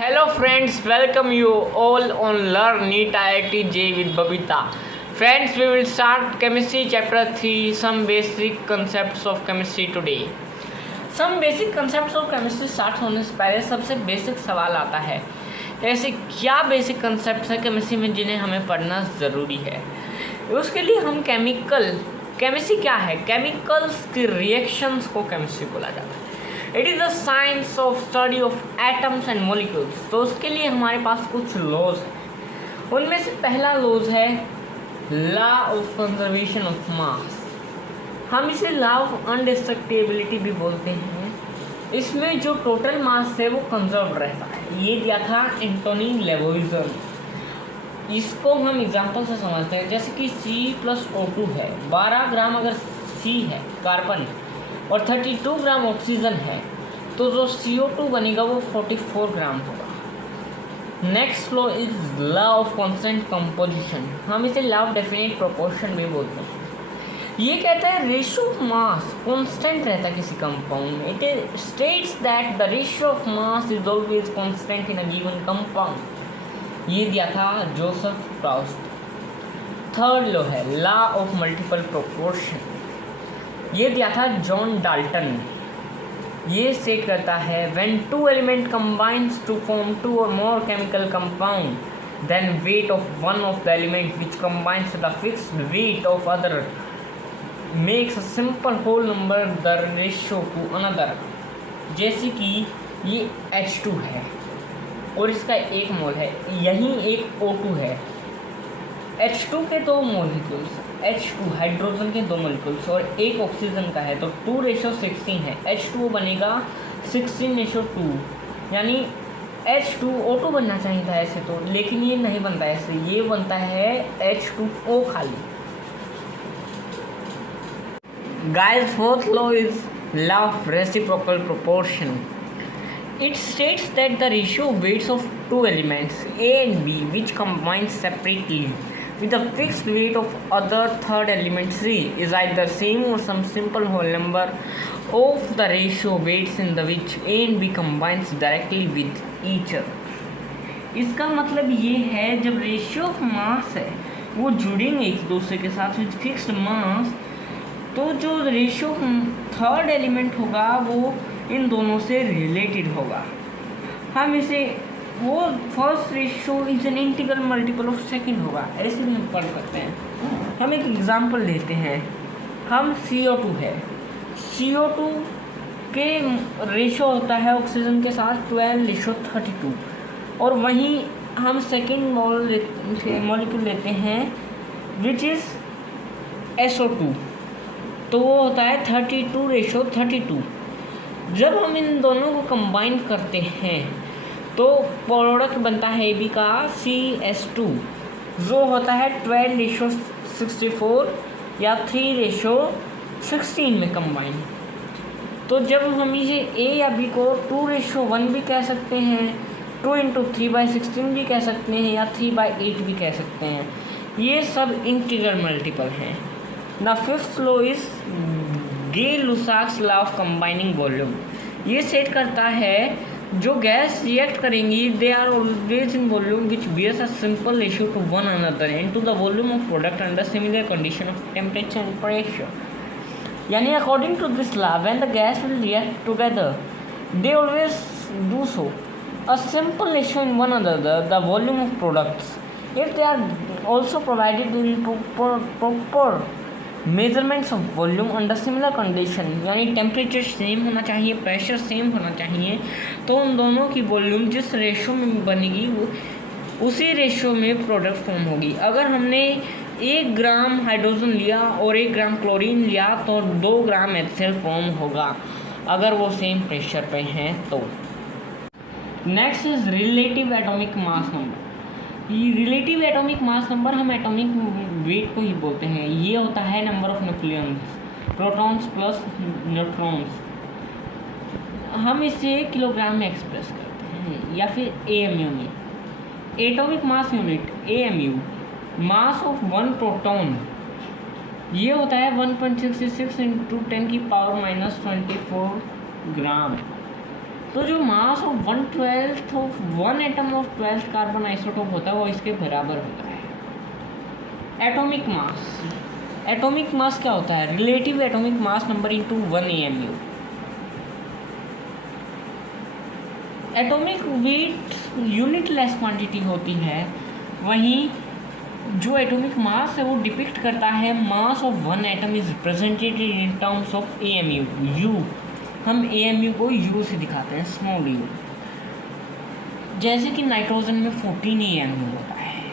Hello friends, welcome you all on Learn NEET IIT J with Babita. Friends, we will start chemistry chapter 3, some basic concepts of chemistry today. Some basic concepts of chemistry start होने से पहले सबसे basic सवाल आता है, ऐसे क्या basic concept है केमिस्ट्री में जिन्हें हमें पढ़ना ज़रूरी है। उसके लिए हम केमिस्ट्री क्या है, केमिकल्स की रिएक्शंस को केमिस्ट्री बोला जाता है। It is the science of study of atoms and molecules. तो उसके लिए हमारे पास कुछ लॉज हैं। उनमें से पहला लॉज है law of conservation of mass. हम इसे लॉ ऑफ अनडिस्ट्रक्टिबिलिटी भी बोलते हैं। इसमें जो टोटल मास है वो कंजर्व रहता है। ये दिया था एंटोनी लेवोइजर। इसको हम एग्जाम्पल से समझते हैं, जैसे कि C+O2 है, 12 ग्राम अगर C है कार्बन और 32 ग्राम ऑक्सीजन है, तो जो CO2 बनेगा वो 44 ग्राम होगा। Next law is law of constant composition. हम इसे लॉ ऑफ डेफिनेट प्रोपोर्शन भी बोलते हैं। ये कहता है रेशियो ऑफ मास कांस्टेंट रहता है किसी कंपाउंड में। It states that the ratio of mass is always constant in a given compound. ये दिया था जोसेफ प्राउस्ट। थर्ड लॉ है लॉ ऑफ मल्टीपल प्रोपोर्शन। ये दिया था जॉन डाल्टन। ये स्टेट करता है when two element combines to form two or more chemical compound, then weight of one of the element which combines the fixed weight of other makes a simple whole number the ratio two another. जैसे कि ये H2 है और इसका एक मोल है, यहीं एक O2 है। H2 के दो मॉलिक्यूल्स, H2 हाइड्रोजन के दो मॉलिक्यूल्स और एक ऑक्सीजन का है, तो 2:16 है। H2O बनेगा 16:2, यानी H2O2 बनना चाहिए था ऐसे तो, लेकिन ये नहीं बनता ऐसे, ये बनता है H2O खाली। Guys, fourth law is law of reciprocal proportion. It states that the ratio of weights of two elements A and B which combine separately with the fixed weight of other third element C is either same or some simple whole number of the ratio weights in the which A and B combines directly with each other. इसका मतलब ये है जब ratio of मास है वो जुड़ेंगे एक दूसरे के साथ विद फिक्स्ड मास, तो जो रेशियो थर्ड एलिमेंट होगा वो इन दोनों से रिलेटेड होगा। हम इसे वो first ratio is an integral multiple of second होगा, ऐसे भी हम पढ़ सकते हैं। हम एक एग्जांपल लेते हैं। हम CO2 है, CO2 के रेशियो होता है ऑक्सीजन के साथ 12:32 और वहीं हम सेकंड मॉलिक्यूल लेते हैं विच इज़ SO2, तो वो होता है 32:32। जब हम इन दोनों को कंबाइन करते हैं तो प्रोडक्ट बनता है AB का CS2, जो होता है 12:64 या 3:16 में कंबाइन। तो जब हम इसे A या B को 2:1 भी कह सकते हैं, 2 × 3/16 भी कह सकते हैं या 3/8 भी कह सकते हैं। ये सब इंटीग्रल मल्टीपल हैं। The fifth law is Gay Lussac's law of combining volume. ये सेट करता है जो गैस रिएक्ट करेंगी they are always in volume which bears a simple ratio to one another and to the volume of product under similar condition of temperature and pressure. यानी according to this law when the gas will react together they always do so a simple ratio in one another the volume of products if they are also provided in proper measurements of volume under similar condition, यानी temperature same होना चाहिए, pressure same होना चाहिए, तो उन दोनों की volume जिस रेशो में बनेगी वो उसी रेशो में प्रोडक्ट फॉर्म होगी। अगर हमने 1 ग्राम हाइड्रोजन लिया और 1 ग्राम क्लोरीन लिया तो 2 ग्राम HCl फॉर्म होगा अगर वो सेम प्रेशर पे हैं तो। Next is relative atomic mass number. ये रिलेटिव एटॉमिक मास नंबर हम एटॉमिक वेट को ही बोलते हैं। ये होता है number of nucleons, protons plus neutrons. हम इसे किलोग्राम में एक्सप्रेस करते हैं या फिर AMU में। Atomic mass unit AMU, mass of one proton, ये होता है 1.66 × 10⁻⁻24 ग्राम। तो जो mass of 1/12 of one atom of 12th carbon isotope होता है वो इसके बराबर होता है। एटॉमिक मास, एटॉमिक मास क्या होता है? Relative atomic mass number into 1 AMU। Atomic weight unit less quantity होती है, वहीं जो एटॉमिक मास है वो डिपिक्ट करता है mass of one atom is represented in terms of AMU। You, हम AMU को यू से दिखाते हैं, स्मॉल यू। जैसे कि नाइट्रोजन में 14 AMU होता है,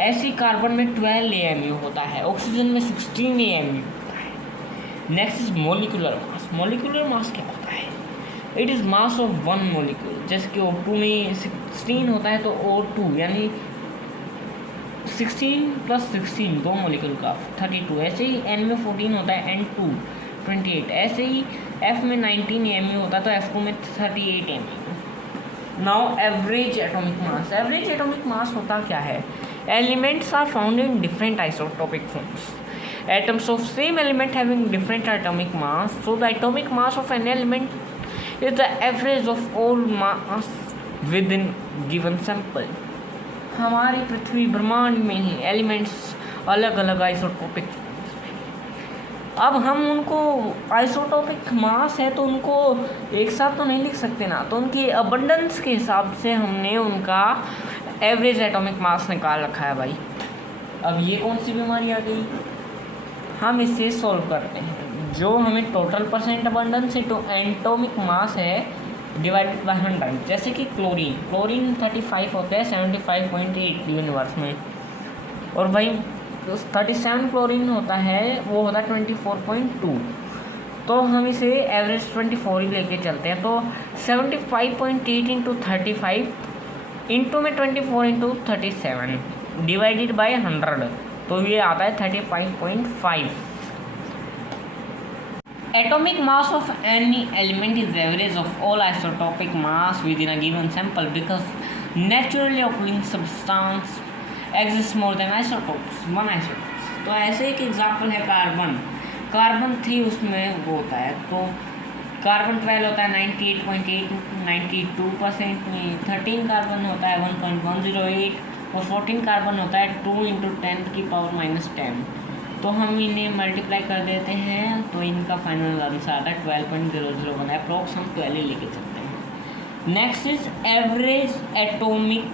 ऐसे कार्बन में 12 AMU होता है, ऑक्सीजन में 16 AMU होता है। Next is molecular mass. Molecular mass क्या होता है? It is mass of one molecule. जैसे कि O2 में 16 होता है तो O2 यानी 16 + 16 दो मोलिक्यूल का 32। ऐसे ही N में 14 होता है, N2 28। ऐसे ही F में 19 AMU होता है तो F2 में 38 AMU। Now average atomic mass. Average atomic mass होता क्या है? Elements are found in different isotopic forms. Atoms of same element having different atomic mass, so the atomic mass of an element is the average of all mass within given sample। हमारी पृथ्वी ब्रह्मांड में ही elements अलग अलग isotopic. अब हम उनको isotopic mass है तो उनको एक साथ तो नहीं लिख सकते ना, तो उनकी अबंडेंस के हिसाब से हमने उनका एवरेज एटॉमिक मास निकाल रखा है भाई। अब ये कौन सी बीमारी आ गई? हम इसे सॉल्व करते हैं। जो हमें टोटल परसेंट अबंडेंस है तो एटॉमिक मास है डिवाइडेड बाय 100। जैसे कि क्लोरीन, क्लोरीन 35 होता है 75.8 यूनिवर्स में, और भाई 37 क्लोरीन होता है वो होता है 24.2। तो हम इसे एवरेज 24 ही लेके चलते हैं। तो 75.8 इंटू 35 इंटू में 24 इंटू 37 डिवाइडेड बाय 100, तो ये आता है 35.5। Atomic mass of any element is the average of all isotopic mass within a given sample because naturally occurring substance exists more than isotopes, one isotopes। तो ऐसे एक example है carbon. Carbon 3 उसमें वो होता है, तो कार्बन 12 होता है 98.8 92%, में 13 कार्बन होता है 1.108, और 14 कार्बन होता है 2 × 10⁻⁻10। तो हम इन्हें मल्टीप्लाई कर देते हैं तो इनका फाइनल आंसर आता है 12.001। अप्रॉक्स हम 12 ही लेके चलते हैं। Next is average atomic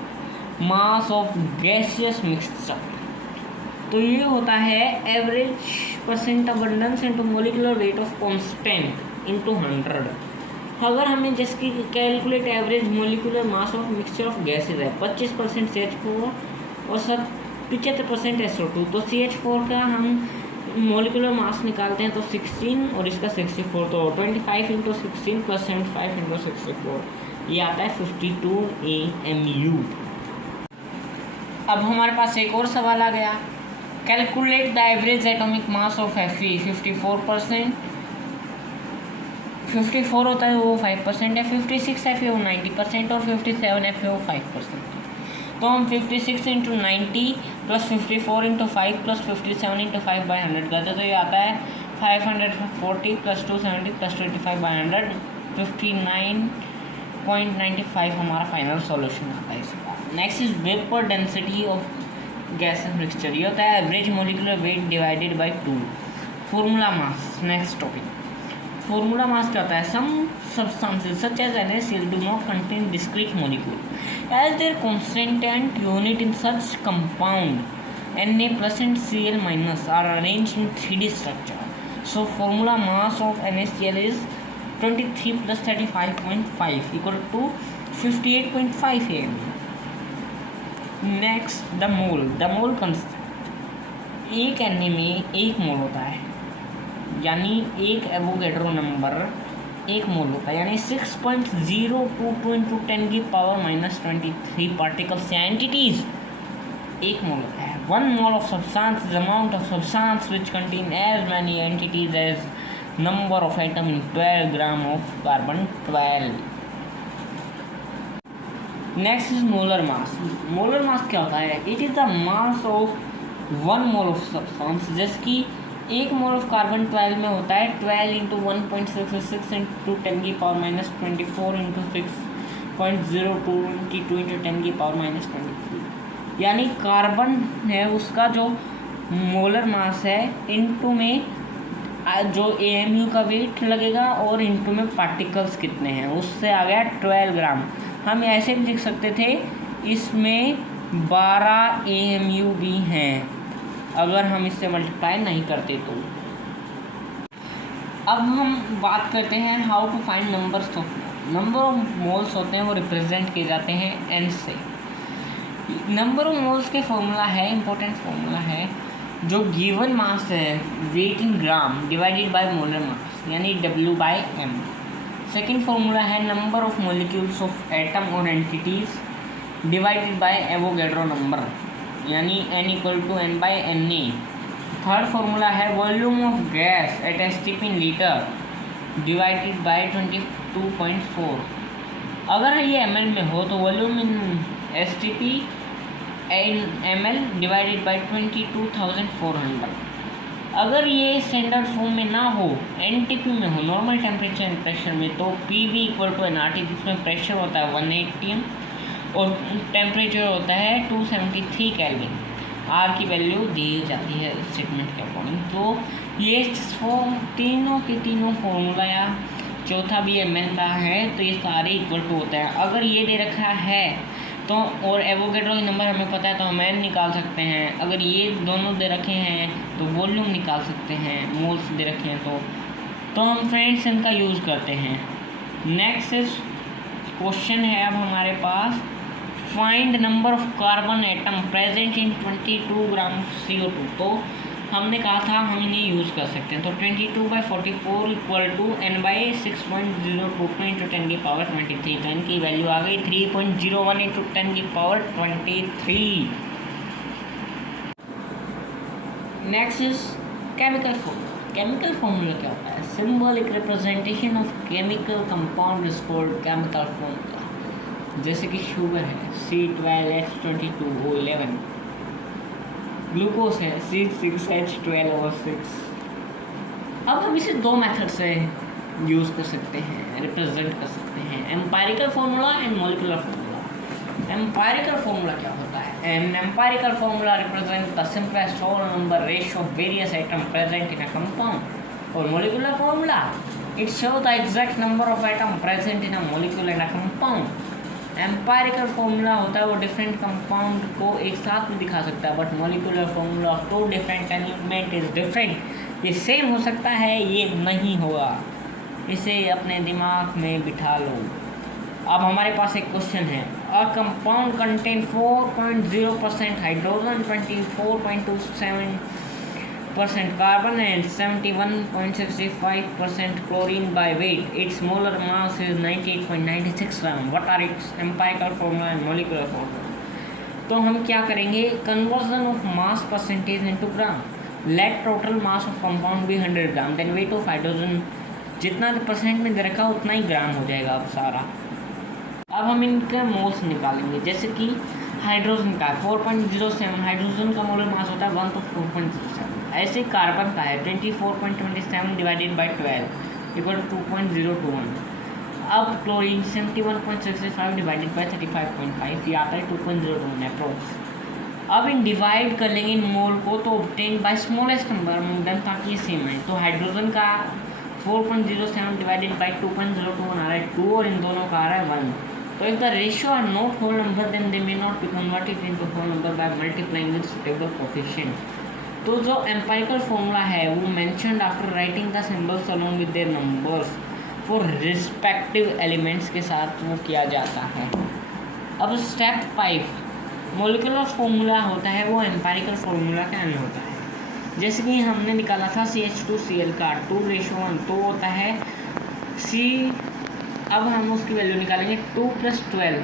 mass of gaseous mixture. तो ये होता है average percent abundance into molecular weight of constant into 100। अगर हमें जिसकी calculate average molecular mass of mixture of gases है 25% CH4 और 75% SO2, तो CH4 का हम मोलिकुलर मास निकालते हैं तो 16 और इसका 64, तो 25 × 16 + 75 × 64 ये आता है 52 AMU। अब हमारे पास एक और सवाल आ गया, calculate the average atomic mass of Fe। 54% 54 होता है वो 5% है, 56 Fe वो 90% और 57 Fe वो 5%। तो हम 56 × 90 + 54 × 5 + 57 × 5/100 करते तो ये आता है 540 + 270 + 25/100 59.95 हमारा फाइनल सॉल्यूशन आता है इसका। Next is vapour density of gas mixture. ये होता है average molecular weight divided by 2। Formula mass. Next topic, formula mass क्या होता है? सम substances such as NaCl do not contain discrete molecule as their constituent unit in such compound Na plus and Cl minus are arranged in 3D structure. So formula mass of NaCl is 23 + 35.5 equal to 58.5 AMU। Next the mole. The mole constant. एक Na में 1 मोल होता है, यानी एक Avogadro number 1 मोल होता है, यानी 6.022 × 10⁻⁻23 particles या एंटिटीज 1 मोल होता है। 1 mole of substance is amount of substance which contain as many entities as number of atom in 12 gram of carbon 12। Next is molar mass. Molar mass क्या होता है? It is the mass of 1 mole of substance, जैसे कि एक mole of carbon 12 में होता है 12 into 1.66 into 10⁻24 into 6.02 into 10⁻23, यानी कार्बन है उसका जो मोलर मास है इनटू में जो AMU का वेट लगेगा और इनटू में पार्टिकल्स कितने हैं, उससे आ गया 12 ग्राम। हम ऐसे भी लिख सकते थे इसमें 12 AMU भी हैं अगर हम इससे मल्टीप्लाई नहीं करते तो। अब हम बात करते हैं how to find numbers of number of moles होते हैं वो रिप्रेजेंट किए जाते हैं n से। नंबर ऑफ मोल्स के फॉर्मूला है, इंपॉर्टेंट फॉर्मूला है, जो गिवन मास है weight in gram divided by molar mass यानी W/m। सेकेंड फॉर्मूला है number of molecules of atom और entities divided by Avogadro number यानी n = n/na। थर्ड फॉर्मूला है volume of gas at STP in litre divided by 22.4। अगर ये ml में हो तो volume in STP in ml divided by 22,400। अगर ये स्टैंडर्ड फॉर्म में ना हो, NTP में हो, नॉर्मल टेम्परेचर एंड प्रेशर में, तो PV = nRT, जिसमें प्रेशर होता है 180 atm और टेम्परेचर होता है 273 केल्विन। R की वैल्यू दी जाती है स्टेटमेंट के अकॉर्डिंग। तो ये तीनों के तीनों फॉर्मूला या चौथा भी ml रहा है तो ये सारे इक्वल टू होते हैं। अगर ये दे रखा है तो और एवोगैड्रो नंबर हमें पता है तो हम n निकाल सकते हैं। अगर ये दोनों दे रखे हैं तो वॉल्यूम निकाल सकते हैं, मोल्स दे रखे हैं तो हम फ्रेंड्स इनका यूज़ करते हैं। नेक्स्ट क्वेश्चन है अब हमारे पास, find number of carbon atom present in 22 gram CO2। तो हमने कहा था हम इन्हें यूज़ कर सकते हैं। तो 22/44 = n/6.022 × 10⁻23। तो इनकी वैल्यू आ गई 3.01 × 10⁻23। Next is chemical formula. Chemical formula क्या होता है? Symbolic representation of chemical compound is called chemical formula. जैसे कि शुगर है C12H22O11, ग्लूकोज है C6H12O6। अब हम इसे दो मेथड से यूज़ कर सकते हैं, रिप्रेजेंट कर सकते हैं, empirical formula and molecular formula. Empirical formula क्या होता है? An empirical formula represent the simplest whole number ratio of various item present in a compound. और molecular formula it show the exact number of item present in a molecule and a compound. Empirical formula होता है वो different compound को एक साथ में दिखा सकता है, बट मॉलिक्यूलर फार्मूला तो डिफरेंट एलिमेंट इज डिफरेंट। ये सेम हो सकता है, ये नहीं होगा। इसे अपने दिमाग में बिठा लो। अब हमारे पास एक क्वेश्चन है, a compound contain 4.0% hydrogen, 24.27% carbon and 71.65% chlorine by weight. Its molar mass is 98.96 gram. What are its empirical formula and molecular formula? तो हम क्या करेंगे? Conversion of mass percentage into gram. Let total mass of compound be 100 gram. Then weight of hydrogen जितना percent में दे रखा उतना ही ग्राम हो जाएगा अब सारा। अब हम इनके मोल्स निकालेंगे। जैसे कि हाइड्रोजन का 4.07, हाइड्रोजन का मोलर मास होता है 1 तो 4.07। ऐसे कार्बन का है 24.27 डिवाइडेड बाई 12 इक्वल टू 2.021। अब क्लोरीन 71.65 डिवाइडेड बाई 35.5, ये आता है 2.021 अप्रोक्स। अब इन डिवाइड कर लेंगे इन मोल को तो obtain by smallest number then, ताकि ये सेम है। तो हाइड्रोजन का 4.07 डिवाइडेड बाई 2.021 आ रहा है 2 और इन दोनों का आ रहा है 1। तो if the ratio are not whole number then they may not be converted into whole number by multiplying with suitable coefficient। तो जो एम्पायरिकल फॉर्मूला है वो mentioned after writing the symbols along with their numbers for respective elements के साथ वो किया जाता है। अब स्टेप 5 मॉलिक्यूलर फॉर्मूला होता है, वो एम्पायरिकल फॉर्मूला का एन होता है। जैसे कि हमने निकाला था CH2Cl का 2:1, तो होता है C। अब हम उसकी वैल्यू निकालेंगे 2 + 12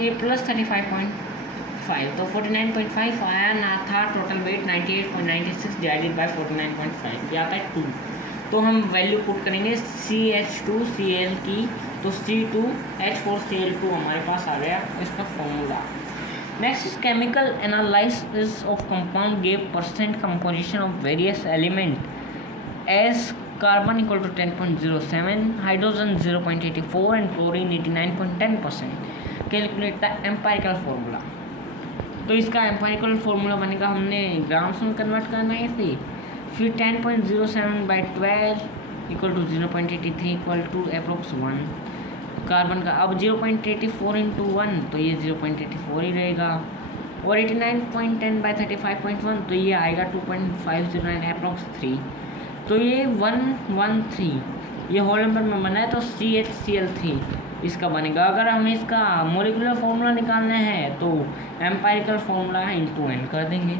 ये प्लस 35.5, तो 49.5 आया ना था। टोटल वेट 98.96 डिवाइडेड बाय 49.5 ये आता है 2। तो हम वैल्यू पुट करेंगे CH2Cl की, तो C2H4Cl2 हमारे पास आ गया इसका formula. Next is chemical analysis of compound gave percent composition of various element as carbon equal to 10.07, hydrogen 0.84 and chlorine 89.10%. Calculate the empirical formula. तो इसका एम्पेरिकल फार्मूला बनेगा, हमने ग्राम्स में कन्वर्ट करना है इसे, फिर 10.07 by 12 equal to 0.83 equal to approx 1 carbon का। अब 0.84 इंटू 1 तो ये 0.84 ही रहेगा, और 89.10 बाई 35.1 तो ये आएगा 2.509 अप्रोक्स 3, तो ये 113 ये होल नंबर में बना है तो CHCl3 इसका बनेगा। अगर हमें इसका मोलिकुलर फार्मूला निकालना है तो एम्पायरिकल फार्मूला इंटू n कर देंगे।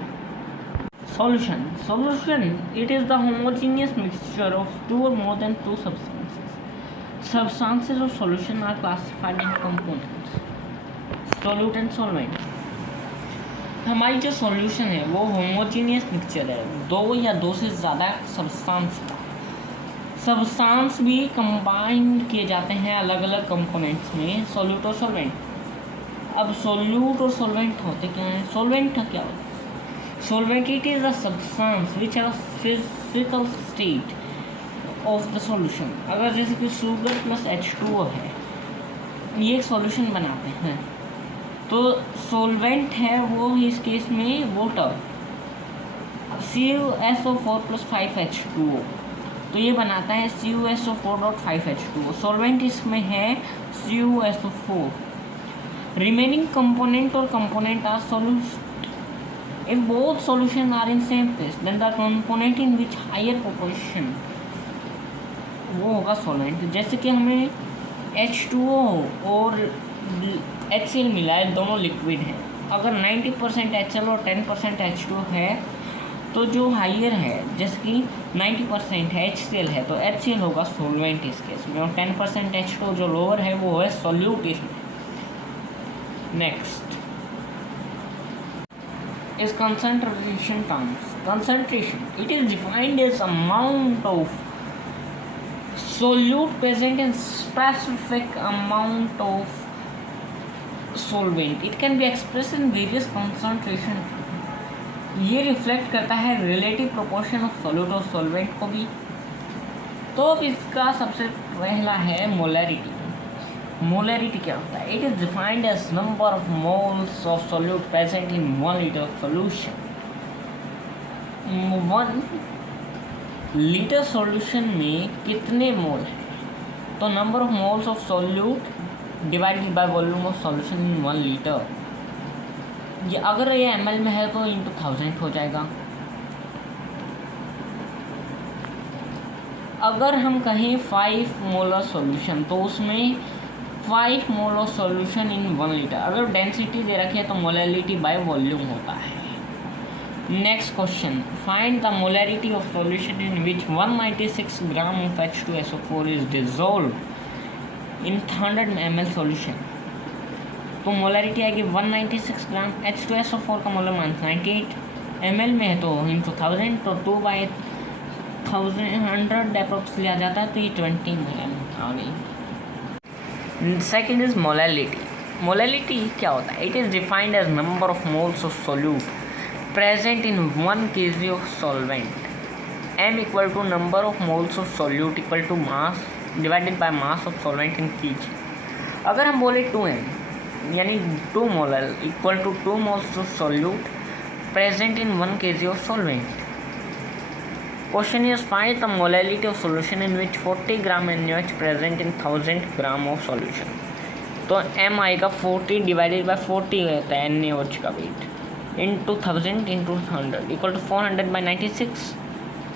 Solution it is the homogeneous mixture of two or more than two substances of solution are classified in components solute and solvent. हमारी जो सॉल्यूशन है वो होमोजीनियस मिक्सचर है, दो या दो से ज़्यादा सब्सटेंस भी कंबाइन किए जाते हैं अलग अलग कंपोनेंट्स में, सॉल्यूट और सॉल्वेंट। अब सॉल्यूट और सॉल्वेंट होते क्या हैं? सॉल्वेंट क्या होता है? Solvent it is a substance which have physical state of the solution. अगर जैसे कि शुगर प्लस H2O है, ये एक सॉल्यूशन बनाते हैं, तो सॉल्वेंट है वो इस केस में वाटर CuSO4 प्लस 5H2O, तो ये बनाता है CuSO4.5H2O। सॉल्वेंट इसमें है CuSO4। रिमेनिंग कंपोनेंट और component are solute. If both solution are in same phase then the component in which higher proportion वो होगा सॉल्वेंट। जैसे कि हमें H2O और HCl मिला है, दोनों लिक्विड हैं। अगर 90% HCl और 10% H2O है तो जो हायर है, जैसे कि 90% HCl है तो HCl होगा सॉल्वेंट इस केस में, और 10% H2O जो लोअर है वो है सॉल्यूट इसमें। Next is concentration terms. Concentration it is defined as amount of solute present in specific amount of solvent. It can be expressed in various concentration. ये रिफ्लेक्ट करता है रिलेटिव प्रोपोर्शन ऑफ सॉल्यूट और solvent को भी। तो इसका सबसे पहला है मोलैरिटी। मोलैरिटी क्या होता है? It is defined as number of moles of solute present in 1 litre solution. 1 litre solution में कितने मोल हैं? तो number of moles of solute divided by volume of solution in 1 litre. ये अगर ये ml में है तो इंटू 1000 हो जाएगा। अगर हम कहें 5 मोलर सॉल्यूशन तो उसमें 5 मोलर सॉल्यूशन इन 1 लीटर। अगर डेंसिटी दे रखी है तो मोलैरिटी बाय वॉल्यूम होता है। Next question, find the molarity of solution in which 196 gram of H2SO4 is dissolve in 100 ml solution. तो मोलैरिटी आएगी 196 ग्राम। H2SO4 का मोलर मास 98 ml में है तो इंटू 1000, तो 2/100 अप्रोक्स लिया जाता है तो ये 20 ml आ गई। Second is molality. मोलैलिटी क्या होता है? It is defined as number of moles of solute present in 1 kg of solvent. M equal to number of moles of solute equal to mass divided by mass of solvent in kg. अगर हम बोले 2m यानी 2 molar equal to 2 moles of solute present in 1 kg of solvent. Question is find the molality of solution in which 40 gram NaOH present in 1000 gram of solution. तो m आएगा 40 divided by 40 रहता है NaOH का weight into 1000 into 100 equal to 400/96।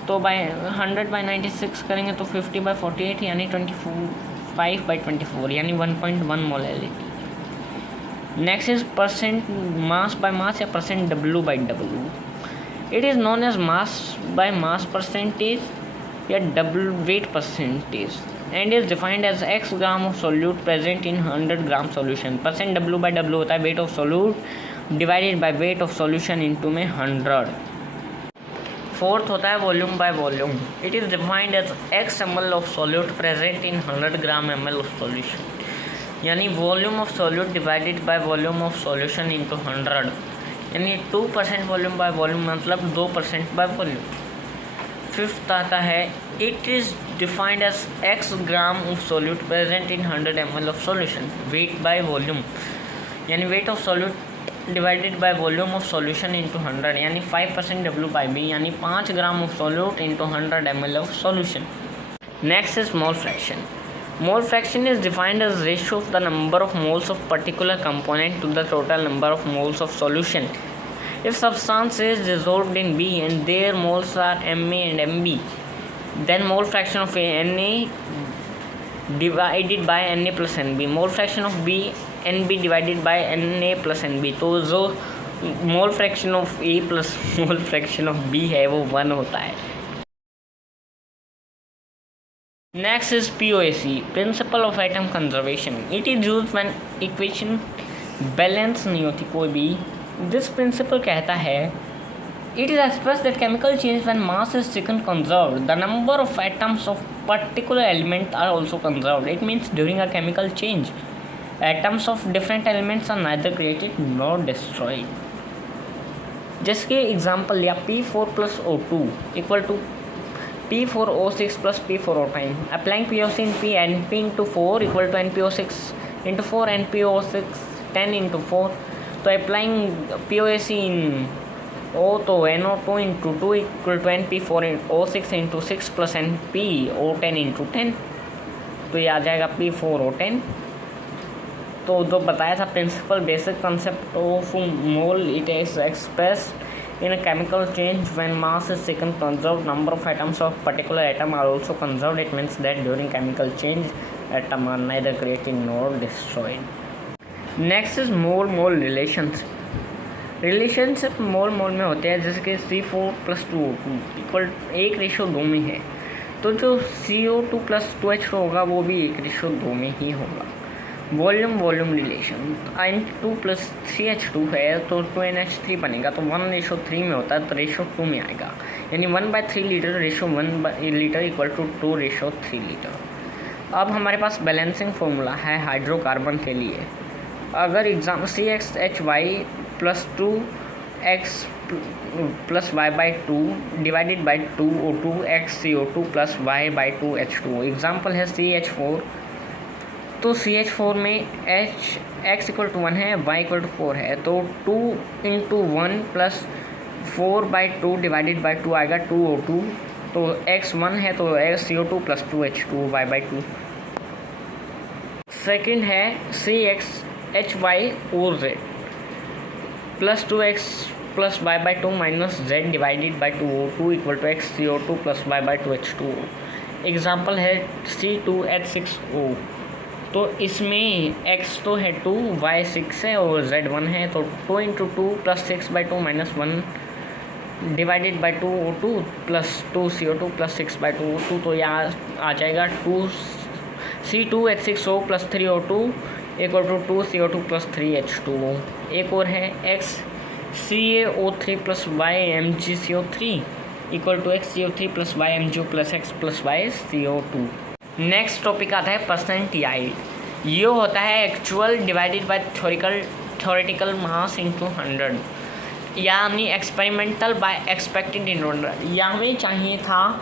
तो by 100/96 करेंगे तो 50/48 यानी 25/24 यानी 1.1 molality. Next is percent mass by mass या percent W/W। It is known as mass by mass percentage या double weight percentage and is defined as x gram of solute present in 100 gram solution. Percent W/W होता है weight of solute divided by weight of solution into में 100। Fourth होता है volume by volume. It is defined as x ml of solute present in 100 gram ml of solution. यानी volume of solute divided by volume of solution into 100, यानी 2% volume by volume मतलब 2% by volume. Fifth आता है it is defined as x gram of solute present in 100 ml of solution, weight by volume, यानी weight of solute divided by volume of solution into 100, यानी 5% W/B, यानी 5 gram of solute into 100 ml of solution. Next is mole fraction. Mole fraction is defined as ratio of the number of moles of particular component to the total number of moles of solution. If substance is dissolved in B and their moles are Ma and Mb, then mole fraction of Na divided by Na plus Nb, mole fraction of B Nb divided by Na plus Nb। तो जो mole fraction of A plus mole fraction of B है वो 1 होता है। Next is POAC, Principle of Atom Conservation. It is used when equation balance नहीं होती कोई भी। This principle कहता है it is expressed that chemical change when mass is taken conserved, the number of atoms of particular element are also conserved. It means during a chemical change, atoms of different elements are neither created nor destroyed. जिसके example लिया P4 plus O2 equal to P4O6 plus P4O10. Applying POC in P, NP into 4 equal to NPO6 into 4, NPO6 10 into 4. तो applying POAC in O तो NO2 into 2 equal to NP4O6 into 6 plus NPO10 into 10, तो ये आ जाएगा P4O10। तो जो बताया था principle basic concept of mole, it is expressed in a chemical change when mass is taken conserved, number of atoms of particular atom are also conserved. It means that during chemical change atom are neither created nor destroyed. Next is mole mole relationship mole में होते हैं जैसे कि C4 plus 2O2 equal 1:2 में है, तो जो CO2 plus 2H2 होगा वो भी 1:2 में ही होगा। Volume relation N2 plus 3H2 है तो 2NH3 बनेगा, तो 1:3 में होता है तो रेशो 2 में आएगा, यानी 1/3 litre ratio 1 litre equal to 2:3 litre. अब हमारे पास बैलेंसिंग फॉर्मूला है हाइड्रोकार्बन के लिए। अगर exam CXHY plus 2X plus Y/2 divided by 2O2 X CO2 plus Y/2 H2। Example है CH4, तो CH4 में X इक्वल टू 1 है, Y इक्वल टू 4 है, तो 2 into 1 प्लस 4/2 डिवाइडेड बाई 2 आएगा 2O2, तो X 1 है तो CO2 plus 2H2 Y/2। Second है CXHYOZ plus 2X plus Y/2 minus Z divided by 2O2 equal to X CO2 plus Y/2 H2O। Example है C2H6O, तो इसमें x तो है 2, y 6 है और z 1 है, तो 2 into 2 plus 6/2 minus 1 divided by 2O2 plus 2 CO2 plus 6/2 O2, तो यहाँ आ जाएगा 2 C2H6O plus 3O2 equal to 2 CO2 plus 3H2O। एक और है x CaO3 plus y MgCO3 equal to x CO3 plus y MgO plus x plus y CO2। Next topic आता है percent yield. ये होता है actual divided by theoretical mass into 100, यानी experimental bye expected in 100। या हमें चाहिए था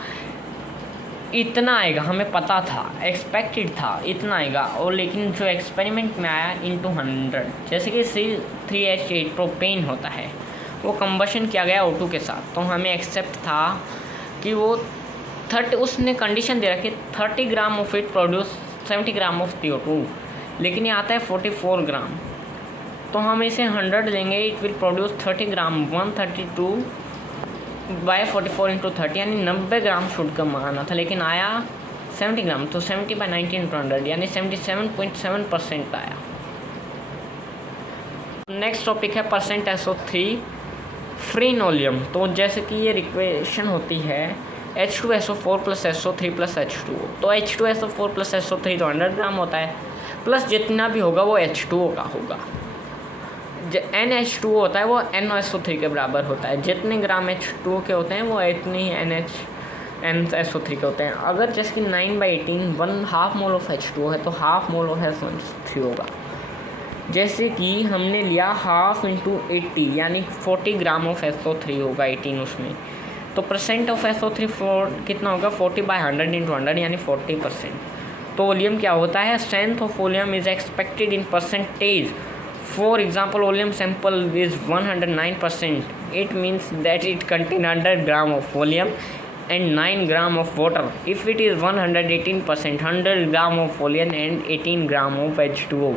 इतना आएगा, हमें पता था एक्सपेक्टेड था इतना आएगा, और लेकिन जो एक्सपेरिमेंट में आया इंटू 100, जैसे कि C3H8 प्रोपेन होता है वो कंबशन किया गया O2 के साथ, तो हमें एक्सेप्ट था कि वो उसने कंडीशन दे रखी 30 gram of it produce 70 gram of CO2, लेकिन ये आता है 44 ग्राम, तो हम इसे 100 लेंगे, it will produce 30 gram 132/44 into 30, यानी 90 ग्राम शुड का आना था, लेकिन आया 70 ग्राम, तो 70/90 इंटू 100 यानी 77.7% आया। नेक्स्ट टॉपिक है परसेंट SO3 फ्रीनोलियम। तो जैसे कि ये इक्वेशन होती है H2SO4 plus SO3 plus H2O, तो H2SO4 प्लस SO3 तो 100 ग्राम होता है, प्लस जितना भी होगा वो H2O का होगा। NH2O होता है वो NOSO3 के बराबर होता है, जितने ग्राम H2O के होते हैं वो इतने ही NSO3 के होते हैं। अगर जैसे कि 9/18 1/2 मोल ऑफ H2O है तो हाफ मोल ऑफ SO3 होगा। जैसे कि हमने लिया हाफ इंटू 80 यानी 40 ग्राम ऑफ SO3 होगा 18 उसमें, तो परसेंट ऑफ SO3 कितना होगा 40/100 × 100 यानी 40%। तो वॉल्यूम क्या होता है, strength of volume is expected in percentage. For example volume sample is 109%, it means that it contain 100 gram of volume and 9 gram of water. If it is 118%, 100 gram of volume and 18 gram of H2O.